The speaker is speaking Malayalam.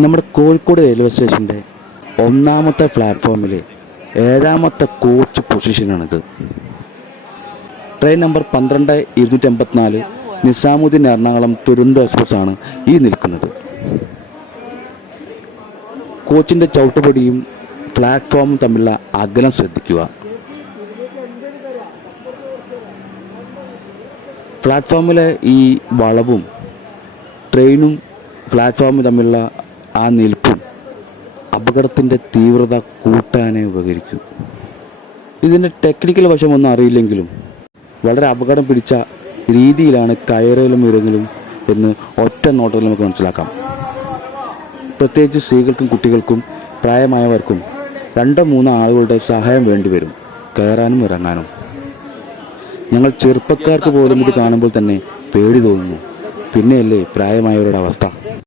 നമ്മുടെ കോഴിക്കോട് റെയിൽവേ സ്റ്റേഷന്റെ ഒന്നാമത്തെ പ്ലാറ്റ്ഫോമിൽ ഏഴാമത്തെ കോച്ച് പൊസിഷനാണിത് ട്രെയിൻ നമ്പർ പന്ത്രണ്ട് ഇരുന്നൂറ്റി എൺപത്തിനാല് നിസാമുദ്ദീൻ എറണാകുളം തുരുന്ത എക്സ്പ്രസ് ആണ് ഈ നിൽക്കുന്നത്. കോച്ചിന്റെ ചവിട്ടുപടിയും പ്ലാറ്റ്ഫോമും തമ്മിലുള്ള അകലം ശ്രദ്ധിക്കുക. പ്ലാറ്റ്ഫോമിലെ ഈ വളവും ട്രെയിനും പ്ലാറ്റ്ഫോമും തമ്മിലുള്ള ആ നിൽപ്പും അപകടത്തിന്റെ തീവ്രത കൂട്ടാനേ ഉപകരിക്കും. ഇതിന്റെ ടെക്നിക്കൽ വശമൊന്നും അറിയില്ലെങ്കിലും വളരെ അപകടം പിടിച്ച രീതിയിലാണ് കയറലും ഇറങ്ങലും എന്ന് ഒറ്റ നോട്ടത്തിൽ നമുക്ക് മനസ്സിലാക്കാം. പ്രത്യേകിച്ച് സ്ത്രീകൾക്കും കുട്ടികൾക്കും പ്രായമായവർക്കും രണ്ടോ മൂന്നോ ആളുകളുടെ സഹായം വേണ്ടിവരും കയറാനും ഇറങ്ങാനും. ഞങ്ങൾ ചെറുപ്പക്കാർക്ക് പോലും ഇത് കാണുമ്പോൾ തന്നെ പേടി തോന്നുന്നു. പിന്നെയല്ലേ പ്രായമായവരുടെ അവസ്ഥ?